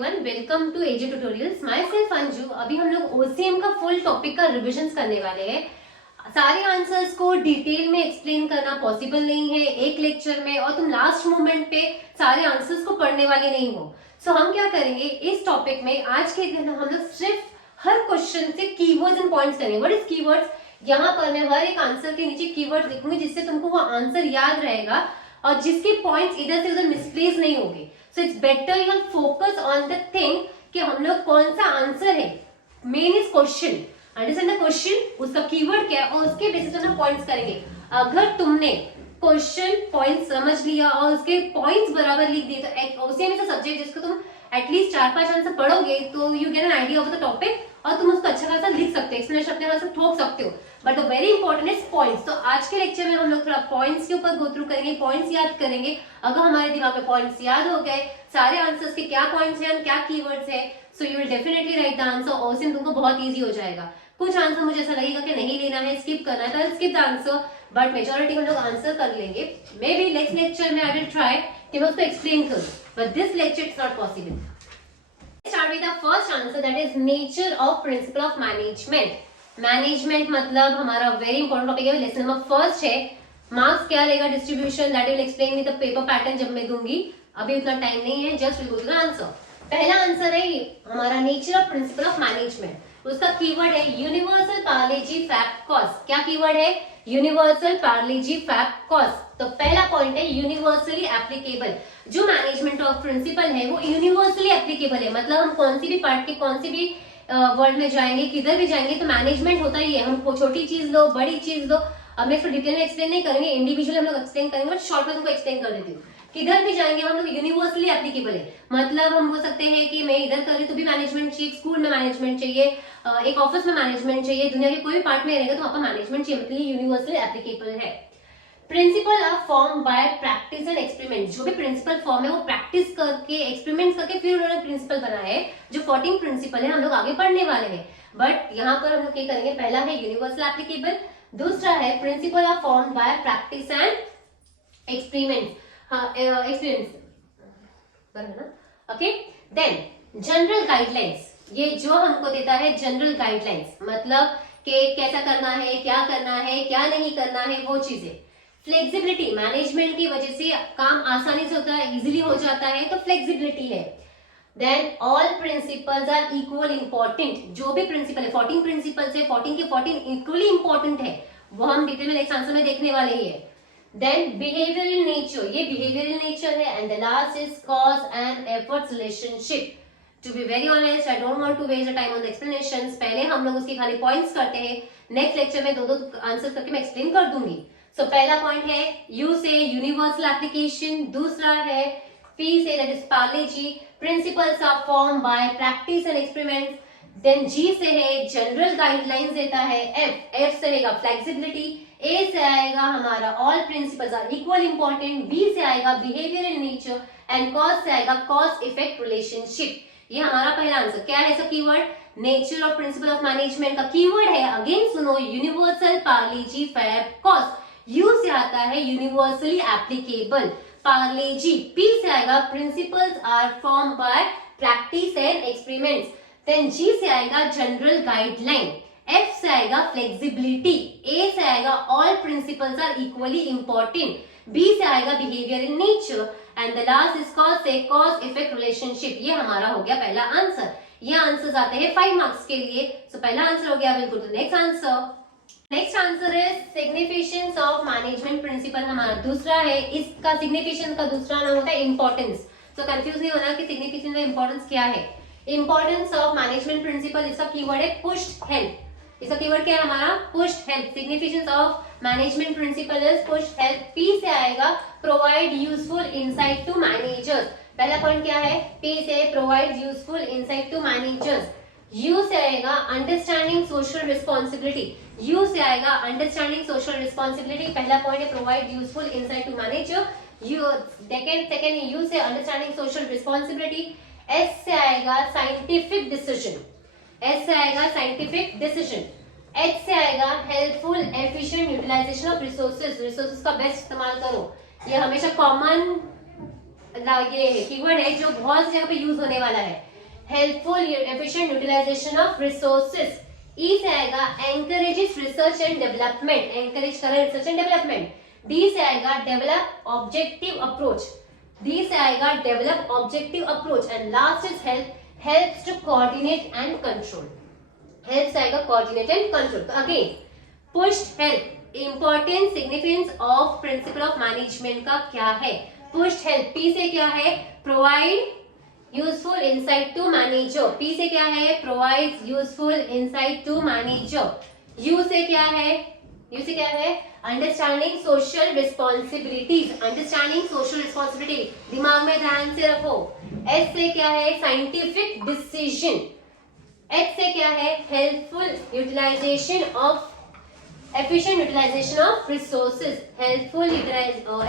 Welcome to AJ tutorials. Myself Anju. अभी हम लोग ओसीएम का फुल टॉपिक का रिविजन करने वाले हैं। सारे आंसर्स को डिटेल में एक्सप्लेन करना पॉसिबल नहीं है एक लेक्चर में, और तुम लास्ट मोमेंट पे सारे आंसर्स को पढ़ने वाले नहीं हो। सो हम क्या करेंगे इस टॉपिक में, आज के दिन हम लोग सिर्फ हर क्वेश्चन से कीवर्ड्स एंड पॉइंट्स करेंगे। What is keywords? यहाँ पर मैं हर एक आंसर के नीचे कीवर्ड लिखूंगी जिससे तुमको वो आंसर याद रहेगा और जिसके पॉइंट्स इधर से उधर मिसप्लेस नहीं होंगे। So it's better you focus on the thing कि हम लोग कौन सा आंसर है। Main is question, understand the question, उसका कीवर्ड क्या है और उसके बेसिस पे हम पॉइंट्स करेंगे। अगर तुमने क्वेश्चन पॉइंट समझ लिया और उसके पॉइंट्स बराबर लिख दिए तो ओसीएम इज अ सब्जेक्ट जिसको तुम एटलीस्ट 4-5 आंसर पढ़ोगे तो you get an idea of the topic और तुम उसको अच्छा खासा लिख सकते हो, एक्सप्लेनेशन अपने हाथ से ठोक सकते हो। But the very important is points. तो आज के लेक्चर में हम लोग थोड़ा पॉइंट्स के ऊपर गो थ्रू करेंगे, पॉइंट्स याद करेंगे। अगर हमारे दिमाग में पॉइंट्स याद हो गए, सारे आंसर्स के क्या पॉइंट्स हैं, क्या कीवर्ड्स है, so you will definitely right the answer. OCM तुमको बहुत इजी हो जाएगा। कुछ आंसर मुझे ऐसा लगेगा कि नहीं लेना है, स्किप करना है, तो skip the answer, but majority हम लोग आंसर कर लेंगे। मे बी नेक्स्ट लेक्चर में आई विल ट्राई कि मैं उसको एक्सप्लेन करूं, but this lecture it's not possible. Start with the first answer, that is nature of principle of management. Management मतलब हमारा वेरी इंपॉर्टेंट टॉपिक है। लेसन नंबर फर्स्ट है। Marks क्या रहेगा, distribution, that will explain with the paper pattern जब मैं दूंगी। अभी उतना टाइम नहीं है, just will go to the answer. पहला आंसर है हमारा nature of principle of management. उसका कीवर्ड है यूनिवर्सल पार्लेजी फैक्ट कॉज। क्या कीवर्ड है? Universal Parle G fact cause. तो पहला पॉइंट है यूनिवर्सली एप्लीकेबल। जो मैनेजमेंट ऑफ प्रिंसिपल है वो यूनिवर्सली एप्लीकेबल है, मतलब हम कौन सी भी पार्ट के कौन सी भी वर्ल्ड में जाएंगे, किधर भी जाएंगे तो मैनेजमेंट होता ही है। हम छोटी चीज लो, बड़ी चीज लो, अब मैं इसको डिटेल में एक्सप्लेन नहीं करेंगे, इंडिविजुअली हम लोग एक्सप्लेन करेंगे, बट शॉर्ट में तुमको एक्सप्लेन कर देती हूँ। किधर भी जाएंगे हम लोग यूनिवर्सली एप्लीकेबल है। मतलब हम बोल सकते हैं कि मैं इधर कर रही तो भी मैनेजमेंट चाहिए, स्कूल में मैनेजमेंट चाहिए, एक ऑफिस में मैनेजमेंट चाहिए, दुनिया के कोई भी पार्ट में रहेगा तो वहां पर मैनेजमेंट चाहिए, मतलब यूनिवर्सली एप्लीकेबल है। Principle are form by practice and experiment. जो भी प्रिंसिपल फॉर्म है वो प्रैक्टिस करके, एक्सपेरिमेंट करके फिर उन्होंने प्रिंसिपल बनाया है। जो 14 प्रिंसिपल है हम लोग आगे पढ़ने वाले हैं, बट यहाँ पर हम लोग क्या करेंगे, पहला है यूनिवर्सल एप्लीकेबल, दूसरा है principle are form by practice and experiment. हाँ, एक्सपीरियंस बराबर ना। Okay, then general guidelines. ये जो हमको देता है जनरल गाइडलाइंस, मतलब कि कैसा करना है, क्या करना है, क्या नहीं करना है, वो चीजें। फ्लेक्सिबिलिटी, मैनेजमेंट की वजह से काम आसानी से होता है, इजीली हो जाता है, तो फ्लेक्सिबिलिटी है। Then all principles are equal important. जो भी प्रिंसिपल है, 14 प्रिंसिपल्स है, 14 के 14 इक्वली इंपॉर्टेंट है, वो हम डिटेल में नेक्स्ट आंसर में देखने वाले ही है। देन बिहेवियरल नेचर, ये बिहेवियरल नेचर है। And the last is cause and efforts relationship. To be very honest, I don't want to waste the time on the explanations. पहले हम लोग उसकी खाली पॉइंट्स करते हैं, नेक्स्ट लेक्चर में दो आंसर करके मैं एक्सप्लेन कर दूंगी। सो पहला पॉइंट है यू से यूनिवर्सल एप्लीकेशन, दूसरा है पी से that is Parle G, principles are form by practice and experiments. Then G से है जनरल गाइडलाइंस देता है, एफ से रहेगा फ्लेक्सिबिलिटी, ए से आएगा हमारा all principles are equal important, B से आएगा behaviour in nature, and cause से आएगा कॉज इफेक्ट रिलेशनशिप। ये हमारा पहला आंसर। क्या है इसका keyword? Nature of principle of management का कीवर्ड है, अगेन सुनो, universal Parle G fact cause. U से आता है यूनिवर्सली एप्लीकेबल, पार्लेजी, पी से आएगा principles are form by practice and experiments, then G से आएगा जनरल गाइडलाइन, एफ से आएगा फ्लेक्सिबिलिटी, ए से आएगा all principles are equally important, B से आएगा behaviour in nature, and the last is cause से कॉज इफेक्ट रिलेशनशिप। ये हमारा हो गया पहला आंसर। ये आंसर्स आते हैं 5 मार्क्स के लिए। सो पहला आंसर हो गया, will go to next answer. Next answer है सिग्निफिकेंस ऑफ मैनेजमेंट प्रिंसिपल। हमारा दूसरा है, इसका सिग्निफिकेंस का दूसरा नाम होता है इंपॉर्टेंस। तो कंफ्यूज नहीं होना कि सिग्निफिकेंस और इंपॉर्टेंस क्या है। इंपॉर्टेंस ऑफ मैनेजमेंट प्रिंसिपल, इसका कीवर्ड है पुश्ड हेल्प। इसका कीवर्ड क्या है हमारा? Pushed help. Significance of management principle is pushed help. P से आएगा provide useful insight to managers. पहला पॉइंट क्या है? पी से provide useful insight to managers. U से आएगा अंडरस्टैंडिंग सोशल रिस्पॉन्सिबिलिटी, यू से आएगा अंडरस्टैंडिंग सोशल रिस्पॉन्सिबिलिटी। पहला पॉइंट है provide useful insight to manager. U second U से अंडरस्टैंडिंग सोशल रिस्पॉन्सिबिलिटी। एस से आएगा साइंटिफिक डिसीजन, एस से आएगा साइंटिफिक डिसीजन। एच से आएगा helpful efficient utilisation of resources, resources का बेस्ट इस्तेमाल करो। ये हमेशा कॉमन ये कीवर्ड है जो बहुत सी जगह पे यूज होने वाला है। Helpful efficient utilisation of resources. E से आएगा encourages research and development, encourage करे रिसर्च एंड डेवलपमेंट। डी से आएगा डेवलप ऑब्जेक्टिव अप्रोच, डी से आएगा develop objective approach. And last is helps to coordinate and control, helps आएगा coordinate and control. तो again pushed help, important significance of principle of management का क्या है? Pushed help, P से क्या है? Provide useful insight to manager, P से क्या है? Provide useful insight to manager. U से क्या है? यू से क्या है? Understanding social responsibilities, understanding social responsibility, दिमाग में ध्यान से रखो। एस से क्या है? Scientific decision. एच से क्या है? Helpful utilization of efficient utilization of resources, helpful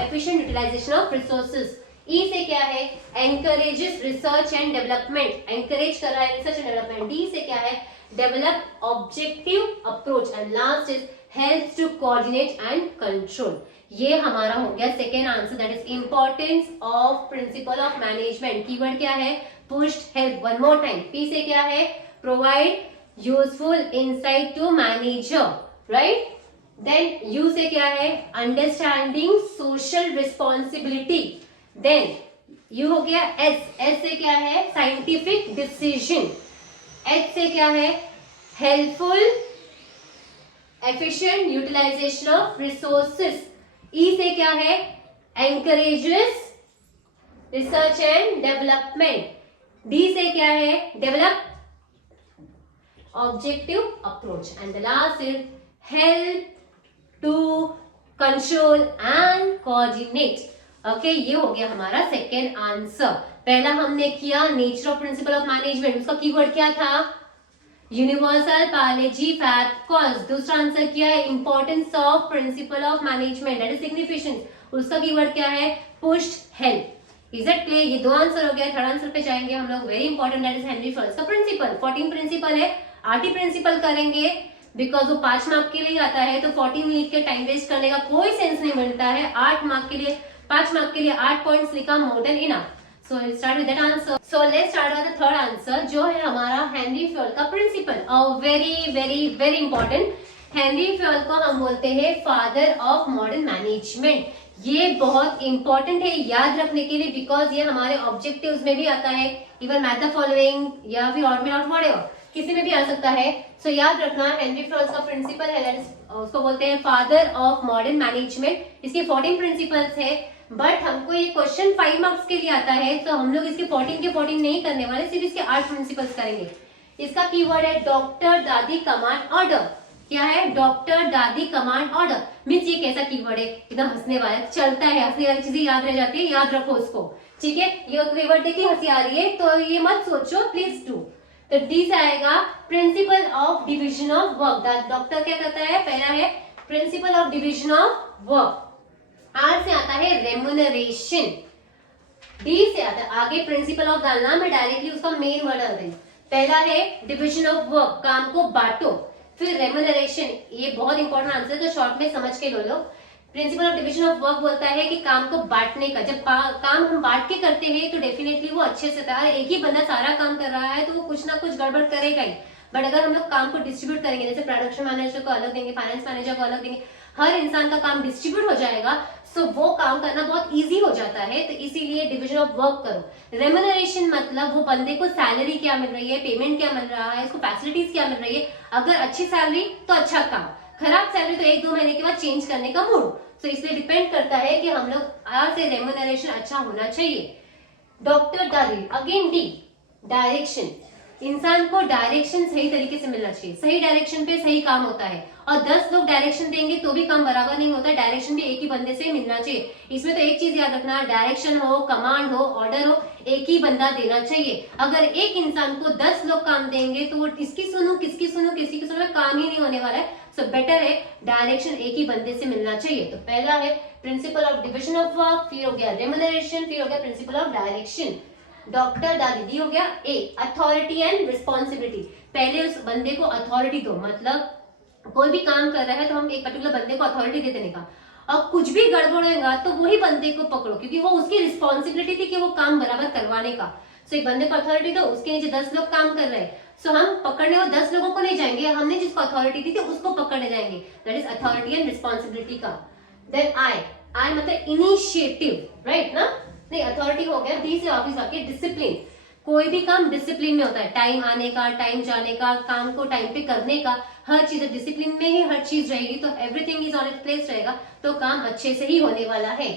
efficient utilization of resources। E से क्या है? encourages research and development, encourage कर रहा है research and development। D से क्या है? develop objective approach। and last is helps to coordinate and control। ये हमारा हो गया second answer, that is importance of principle of management. Keyword क्या है? Pushed help. One more time, P से क्या है? Provide useful insight to manager, right. Then U से क्या है? Understanding social responsibility. Then U हो गया एस, एस से क्या है? Scientific decision. एच से क्या है? Helpful efficient utilisation of resources. E से क्या है? Encourages research and development. D से क्या है? Develop objective approach. And the last is help to control and coordinate. Okay, ये हो गया हमारा सेकेंड आंसर। पहला हमने किया nature of principle of management, उसका कीवर्ड क्या था? Universal Parle G fact cause. दूसरा आंसर किया है importance of principle of management, that is significance, उसका कीवर्ड क्या है? Pushed help. Is it clear? ये दो आंसर हो गया। थर्ड आंसर पे जाएंगे हम लोग, very important, that is Henry first का प्रिंसिपल। 14 प्रिंसिपल है, 8 ही प्रिंसिपल करेंगे बिकॉज वो 5 मार्क के लिए आता है, तो 14 लिख के टाइम वेस्ट करने का कोई सेंस नहीं मिलता है। 8 मार्क के लिए, 5 मार्क के लिए 8 पॉइंट्स लिखा, more than enough. So let's start with that answer. So let's start with the third answer, जो है हमारा हेनरी फ्योल का प्रिंसिपल। Very very very important, Henri Fayol को हम बोलते हैं फादर ऑफ मॉडर्न मैनेजमेंट। ये बहुत इंपॉर्टेंट है याद रखने के लिए, बिकॉज ये हमारे ऑब्जेक्टिव्स में भी आता है, इवन मैथ द फॉलोइंग या फिर ऑड में नॉट व्हाटएवर, किसी में भी आ सकता है। सो याद रखना, हेनरी फ्योल का प्रिंसिपल है, उसको बोलते हैं फादर ऑफ मॉडर्न मैनेजमेंट। इसके 14 प्रिंसिपल्स है, बट हमको ये क्वेश्चन 5 मार्क्स के लिए आता है, तो हम लोग इसके 14 के 14 नहीं करने वाले, सिर्फ इसके 8 प्रिंसिपल्स करेंगे। इसका कीवर्ड है डॉक्टर दादी कमांड ऑर्डर। क्या है? डॉक्टर दादी कमांड ऑर्डर। मीन्स ये कैसा कीवर्ड है? एकदम हंसने वाला, चलता है, हंसने वाली चीजें याद रह जाती है, याद रखो उसको, ठीक है। ये कीवर्ड देखिए हंसी आ रही है, तो ये मत सोचो, प्लीज डू। तो डी से आएगा principle of division of work. Doctor क्या करता है? पहला है principle of division of work. R से आता है रेम्यूनरेशन। डी से आता है, आगे प्रिंसिपल ऑफ डालना, मैं डायरेक्टली उसका मेन वर्ड डाल रही हूं। पहला है डिविजन ऑफ वर्क, काम को बांटो। फिर रेम्यूनरेशन, ये बहुत इंपॉर्टेंट आंसर है, तो शॉर्ट में समझ के लो। Principle of division of work बोलता है कि काम को बांटने का। जब काम हम बांट के करते हैं तो डेफिनेटली वो अच्छे से होता है। एक ही बंदा सारा काम कर रहा है तो वो कुछ ना कुछ गड़बड़ करेगा ही। बट अगर हम लोग काम को डिस्ट्रीब्यूट करेंगे, जैसे प्रोडक्शन मैनेजर को अलग देंगे, फाइनेंस मैनेजर को अलग देंगे, हर इंसान का काम डिस्ट्रीब्यूट हो जाएगा, सो वो काम करना बहुत इजी हो जाता है। तो इसीलिए डिविजन ऑफ वर्क करो। रेम्यूनरेशन मतलब वो बंदे को सैलरी क्या मिल रही है, पेमेंट क्या मिल रहा है, इसको फैसिलिटीज क्या मिल रही है। अगर अच्छी सैलरी तो अच्छा काम, खराब सैलरी तो 1-2 महीने के बाद चेंज करने का मूड। तो इसलिए डिपेंड करता है कि हम लोग आज से रेम्यूनरेशन अच्छा होना चाहिए। डॉक्टर दादी, अगेन डी, डायरेक्शन। इंसान को डायरेक्शन सही तरीके से मिलना चाहिए, सही डायरेक्शन पे सही काम होता है। और 10 लोग डायरेक्शन देंगे तो भी काम बराबर नहीं होता, डायरेक्शन भी एक ही बंदे से मिलना चाहिए। इसमें तो एक चीज याद रखना, डायरेक्शन हो, कमांड हो, ऑर्डर हो, एक ही बंदा देना चाहिए। अगर एक इंसान को 10 लोग काम देंगे तो वो किसकी सुनूं किसकी सुनूं किसकी सुनूं, काम ही नहीं होने वाला है। सो बेटर है डायरेक्शन एक ही बंदे से मिलना चाहिए। तो पहला है principle of division of work, फिर हो गया रेम्यूनरेशन, फिर हो गया प्रिंसिपल ऑफ डायरेक्शन। डॉक्टर दादी हो गया ए, अथॉरिटी एंड रिस्पॉन्सिबिलिटी। पहले उस बंदे को अथॉरिटी दो, मतलब कोई भी काम कर रहा है तो हम एक पर्टिकुलर बंदे को अथॉरिटी दे देने का, और कुछ भी गड़बड़ होगा तो वही बंदे को पकड़ो, क्योंकि वो उसकी रिस्पॉन्सिबिलिटी थी कि वो काम बराबर करवाने का। सो एक बंदे को अथॉरिटी दो, उसके नीचे 10 लोग काम कर रहे हैं, सो हम पकड़ने वो 10 लोगों को नहीं जाएंगे, हमने जिसको अथॉरिटी दी थी उसको पकड़ने जाएंगे, that is authority and responsibility का। देन आई मतलब इनिशिएटिव, राइट ना, नहीं अथॉरिटी हो गया, डी से ऑफिस आके डिसिप्लिन, कोई भी काम डिसिप्लिन में होता है, टाइम आने का, टाइम जाने का, काम को टाइम पे करने का, हर चीज डिसिप्लिन में ही हर चीज रहेगी तो everything is on its place रहेगा, तो काम अच्छे से ही होने वाला है।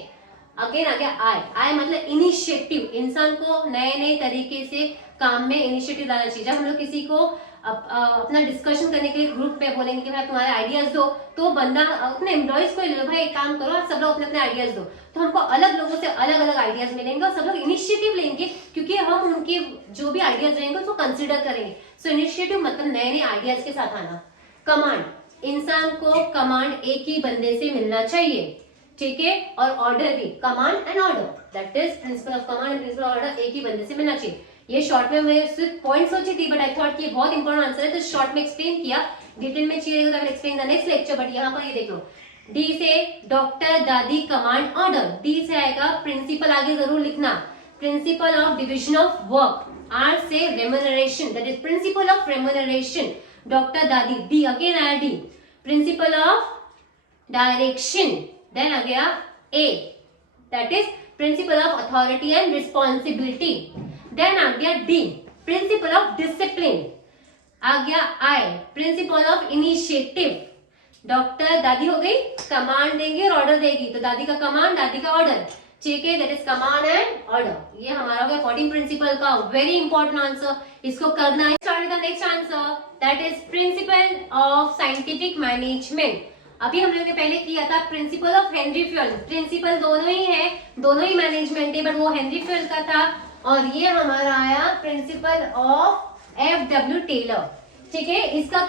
अगेन आ गया आई मतलब इनिशिएटिव, इंसान को नए नए तरीके से काम में इनिशिएटिव लाना चाहिए। जब हम लोग किसी को अपना डिस्कशन करने के लिए ग्रुप में बोलेंगे कि भाई तुम्हारे आइडियाज दो, तो बंदा अपने एम्प्लॉयज को ले लो, भाई एक काम करो आप सब लोग अपने अपने आइडियाज दो, तो हमको अलग लोगों से अलग अलग आइडियाज मिलेंगे और सब लोग इनिशिएटिव लेंगे क्योंकि हम उनके जो भी आइडियाज रहेंगे उसको कंसिडर करेंगे। सो इनिशिएटिव मतलब नए नए आइडियाज के साथ आना। कमांड, इंसान को कमांड एक ही बंदे से मिलना चाहिए, ठीक है, और ऑर्डर भी, command and order, that is principle of command and principle of order एक ही बंदे से मिलना चाहिए। ये शॉर्ट में मैं सिर्फ पॉइंट सोची थी बट आई थॉट कि बहुत इंपॉर्टेंट आंसर है तो शॉर्ट में एक्सप्लेन किया, डिटेल में चाहिए तो I will explain the next lecture, but यहाँ पर ये देख लो, डी से डॉक्टर दादी कमांड ऑर्डर, डी से आएगा प्रिंसिपल, आगे जरूर लिखना, principle of division of work, R से remuneration, that is principle of remuneration, doctor दादी, डी अगेन आया D, principle of direction, then आ गया A, that is principle of authority and responsibility, then आ गया डी, प्रिंसिपल ऑफ डिसिप्लिन, आ गया आई, principle of initiative, doctor दादी हो गई, कमांड देंगे और ऑर्डर देगी, तो दादी का कमांड दादी का ऑर्डर, ठीक है, that is command and order. ये हमारा हो गया 14 प्रिंसिपल का वेरी इंपॉर्टेंट आंसर, इसको करना है। Start with the next answer, that is principle of scientific management. अभी हम लोगों ने पहले किया था principle of Henri Fayol, principle दोनों ही है, दोनों ही मैनेजमेंट है, बट वो हेनरी फ्यूल का था, और ये हमारा आया प्रिंसिपल ऑफ एफ.डब्ल्यू. टेलर, ठीक है, इसका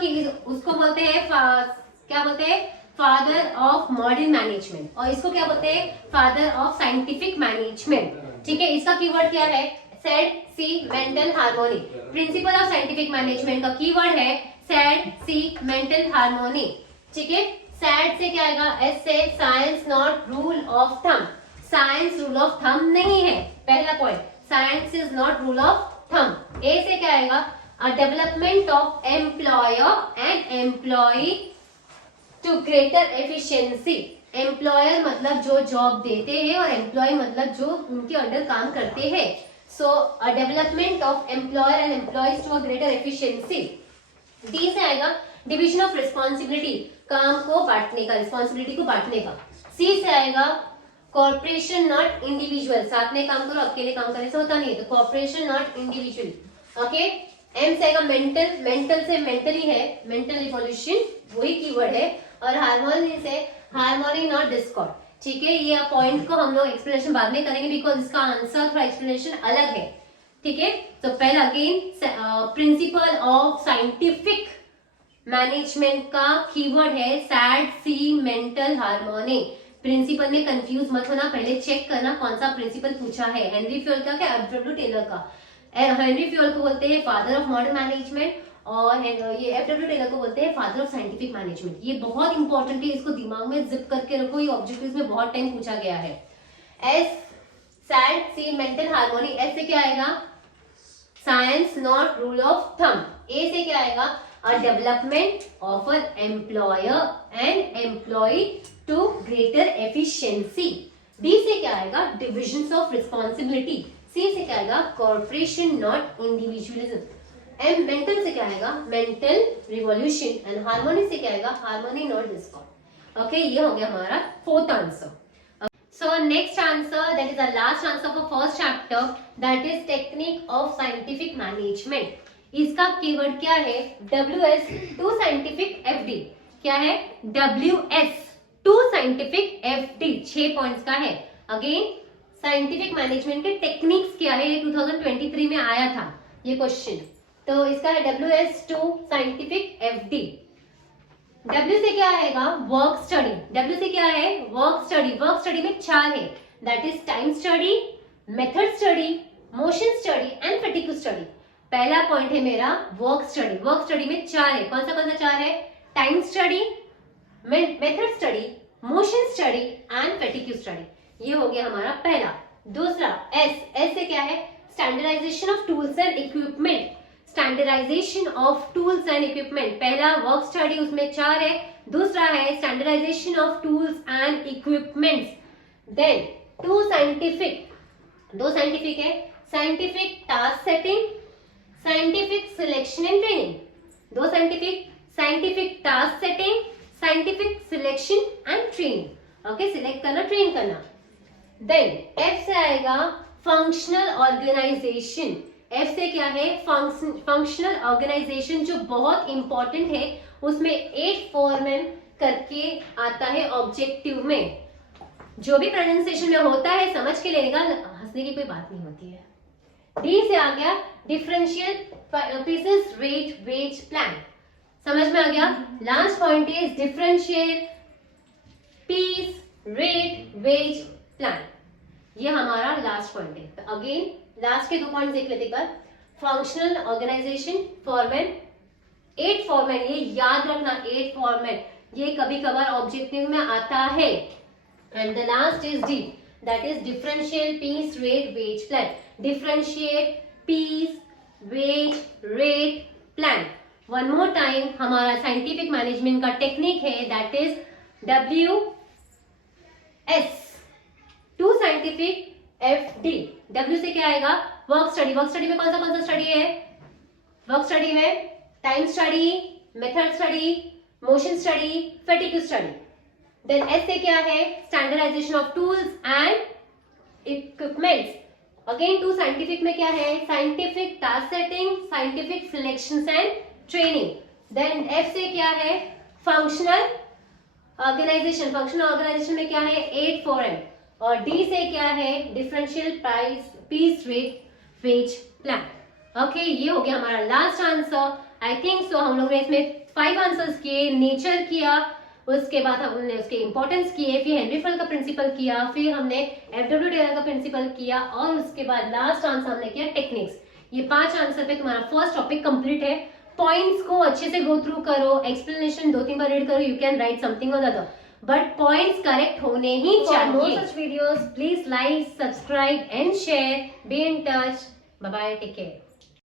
उसको बोलते हैं क्या बोलते हैं, फादर ऑफ मॉडर्न मैनेजमेंट, और इसको क्या बोलते हैं, फादर ऑफ साइंटिफिक मैनेजमेंट, ठीक है। इसका कीवर्ड क्या है, sad C mental harmony, principle of scientific management का कीवर्ड है सेड सी मेंटल हार्मोनी, ठीक है। सैड से क्या आएगा, एस से science not rule of thumb, science rule of thumb नहीं है, पहला point, science is not rule of thumb. A से क्या आएगा, a development of employer and employee to greater efficiency, employer मतलब जो जॉब देते हैं और एम्प्लॉय मतलब जो उनके अंडर काम करते हैं, so a development of employer and employees to a greater efficiency. D से आएगा डिविजन ऑफ रिस्पॉन्सिबिलिटी, काम को बांटने का, रिस्पॉन्सिबिलिटी को बांटने का। सी से आएगा कॉर्पोरेशन नॉट इंडिविजुअल, साथ में काम करो, अकेले काम करने से होता नहीं है, तो corporation not individual, okay. M से आएगा मेंटल, मेंटल से मेंटली है, मेंटल रिवॉल्यूशन वही कीवर्ड है, और हार्मोनी से हार्मोनी नॉट डिस्कॉर्ड, ठीक है। ये पॉइंट को हम लोग एक्सप्लेनेशन बाद में करेंगे बिकॉज इसका आंसर थोड़ा एक्सप्लेनेशन अलग है, ठीक है। तो पहला again principal of scientific management का कीवर्ड है sad C mental harmony. Principal में कंफ्यूज मत होना, पहले चेक करना कौन सा प्रिंसिपल पूछा है, हेनरी फ्यूल का क्या एफ.डब्ल्यू. टेलर का। हेनरी फ्यूल को बोलते हैं फादर ऑफ मॉडर्न मैनेजमेंट, और ये एफ.डब्ल्यू. टेलर को बोलते हैं फादर ऑफ साइंटिफिक मैनेजमेंट। ये बहुत इंपॉर्टेंट है, इसको दिमाग में जिप करके रखो, ये ऑब्जेक्टिव्स में बहुत टाइम पूछा गया है। S sad C mental harmony, S से क्या आएगा, science not rule of thumb. A से क्या आएगा, a development of an employer and employee to greater efficiency. D से क्या आएगा, डिविजन्स ऑफ रिस्पॉन्सिबिलिटी। सी से क्या आएगा, corporation not individualism. M mental से क्या आएगा, मेंटल रिवॉल्यूशन, एंड हार्मोनी से क्या आएगा, हार्मोनी नॉट डिस्कॉर्ड। ओके, ये हो गया हमारा fourth answer. So next answer, that is the last answer for first chapter, that is technique of scientific management. इसका कीवर्ड क्या है, WS टू साइंटिफिक FD, क्या है WS two scientific FD, 6 points का है। अगेन साइंटिफिक मैनेजमेंट के techniques क्या है, ये 2023 में आया था ये क्वेश्चन, तो इसका है WS two scientific FD। W से क्या आएगा, वर्क स्टडी। W से क्या है, वर्क स्टडी। वर्क स्टडी में 4 है, that is time study, method study, motion study and fatigue study. पहला पॉइंट है मेरा वर्क स्टडी। वर्क स्टडी में 4 है, कौन सा 4 है, time study, method study, motion study and fatigue study. ये हो गया हमारा पहला। दूसरा S, S से क्या है, standardisation of tools and equipment, standardisation of tools and equipment, पहला वर्क स्टडी उसमें 4 है, दूसरा है standardisation of tools and equipments, then दो साइंटिफिक है, scientific task setting, scientific selection and training, दो scientific task setting, scientific selection and training, okay, select करना, train करना। देन एफ से आएगा फंक्शनल ऑर्गेनाइजेशन, एफ से क्या है, फंक्शनल ऑर्गेनाइजेशन, जो बहुत इंपॉर्टेंट है, उसमें 8 फॉर्मेन करके आता है ऑब्जेक्टिव में, जो भी प्रोनाउंसिएशन में होता है समझ के लेगा, हंसने की कोई बात नहीं होती है। डी से आ गया differential pieces rate wage plan, समझ में आ गया। Last point is differential piece rate wage plan, ये हमारा लास्ट पॉइंट है। अगेन लास्ट के 2 पॉइंट देख लेते एक बार। फंक्शनल ऑर्गेनाइजेशन फॉर्मेट, 8 फॉर्मेट, ये याद रखना, 8 फॉर्मेट, ये कभी कभार ऑब्जेक्टिव में आता है। And the last is D, that is differential piece rate wage plan, differentiate piece wage rate plan. One more time, हमारा साइंटिफिक मैनेजमेंट का टेक्निक है, that is WS, two scientific FD। W से क्या आएगा, work study, work study में कौन सा study है, वर्क स्टडी में time study, method study, motion study, fatigue study. Then S से क्या है, standardisation of tools and equipments, again two scientific में क्या है, scientific task setting, scientific selection and training. Then F से क्या है, फंक्शनल ऑर्गेनाइजेशन, फंक्शनल ऑर्गेनाइजेशन में क्या है, 8 4M, और डी से क्या है, differential piece rate wage plan. Okay, ये हो गया हमारा last answer. I think so हम लोग ने इसमें 5 आंसर्स किए, नेचर किया, उसके बाद हमने उसके इंपॉर्टेंस किए, फिर हेनरी फल का प्रिंसिपल किया, फिर हमने FW टेलर का प्रिंसिपल किया, और उसके बाद लास्ट आंसर हमने किया टेक्निक्स। ये 5 आंसर पे तुम्हारा फर्स्ट टॉपिक कंप्लीट है। पॉइंट्स को अच्छे से गो थ्रू करो, एक्सप्लेनेशन 2-3 बार रीड करो, यू कैन राइट समथिंग और अदर, बट पॉइंट्स करेक्ट होने ही चाहिए। For more such videos, please like, subscribe and share. Be in touch. Bye bye. Take care.